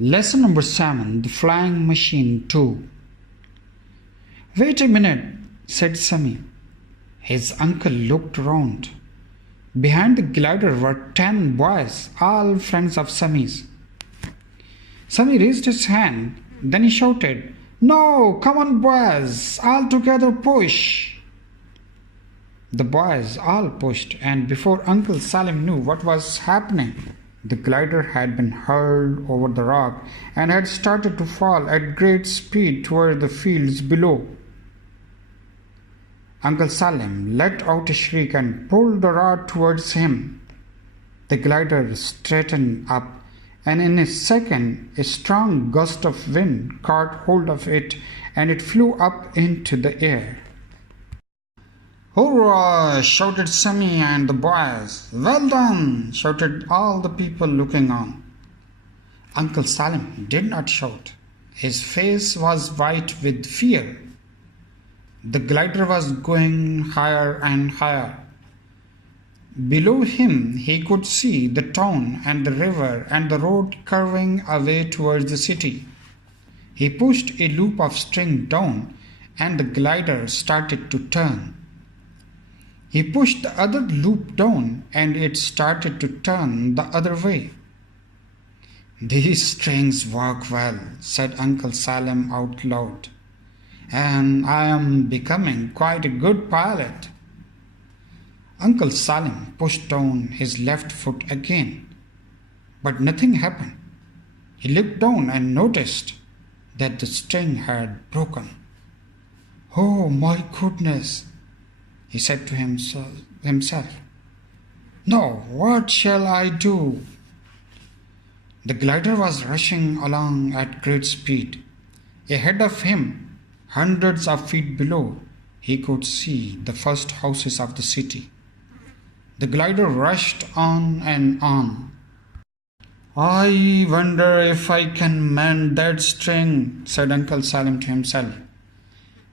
Lesson number 7, The Flying Machine 2. Wait a minute, said Sammy. His uncle looked round. Behind the glider were 10 boys, all friends of Sammy's. Sammy raised his hand, then he shouted, "No, come on boys, all together push." The boys all pushed, and before Uncle Salim knew what was happening, the glider had been hurled over the rock and had started to fall at great speed toward the fields below. Uncle Salim let out a shriek and pulled the rod towards him. The glider straightened up, and in a second a strong gust of wind caught hold of it, and it flew up into the air. "Hurrah!" shouted Sammy and the boys. "Well done!" shouted all the people looking on. Uncle Salim did not shout. His face was white with fear. The glider was going higher and higher. Below him he could see the town and the river and the road curving away towards the city. He pushed a loop of string down, and the glider started to turn. He pushed the other loop down, and it started to turn the other way. "These strings work well," said Uncle Salim out loud, "and I am becoming quite a good pilot." Uncle Salim pushed down his left foot again, but nothing happened. He looked down and noticed that the string had broken. "Oh my goodness," he said to himself. "Now what shall I do?" The glider was rushing along at great speed. Ahead of him, hundreds of feet below, he could see the first houses of the city. The glider rushed on and on. "I wonder if I can mend that string," said Uncle Salim to himself.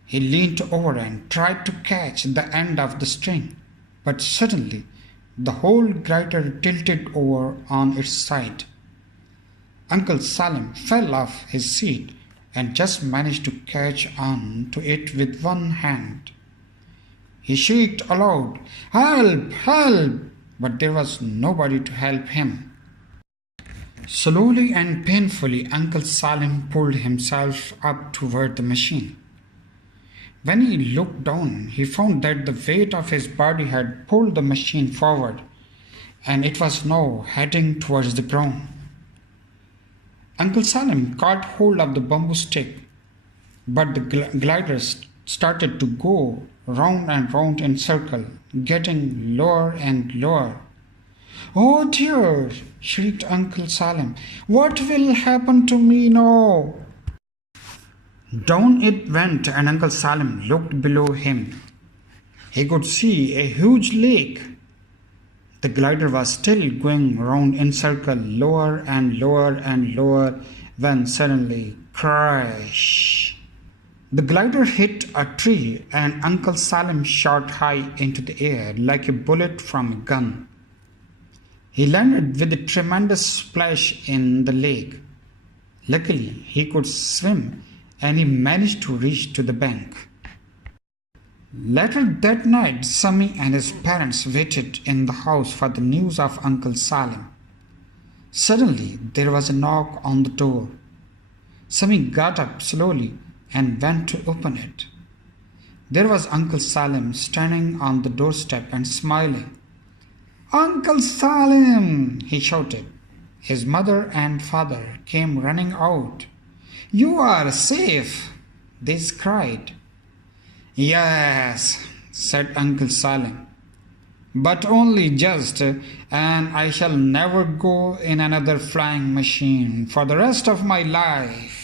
He leaned over and tried to catch the end of the string, but suddenly the whole glider tilted over on its side. Uncle Salim fell off his seat and just managed to catch on to it with one hand. He shrieked aloud, "Help! Help!" but there was nobody to help him. Slowly and painfully, Uncle Salim pulled himself up toward the machine. When he looked down, he found that the weight of his body had pulled the machine forward, and it was now heading towards the ground. Uncle Salim caught hold of the bamboo stick, but the glider started to go round and round in circle, getting lower and lower. "Oh dear!" shrieked Uncle Salim. "What will happen to me now?" Down it went, and Uncle Salim looked below him. He could see a huge lake. The glider was still going round in circle, lower and lower and lower, when suddenly, crash! The glider hit a tree, and Uncle Salim shot high into the air like a bullet from a gun. He landed with a tremendous splash in the lake. Luckily, he could swim, and he managed to reach to the bank. Later that night, Sammy and his parents waited in the house for the news of Uncle Salim. Suddenly, there was a knock on the door. Sammy got up slowly and went to open it. There was Uncle Salim standing on the doorstep and smiling. "Uncle Salim!" he shouted. His mother and father came running out. "You are safe!" they cried. "Yes," said Uncle Salim, "but only just, and I shall never go in another flying machine for the rest of my life."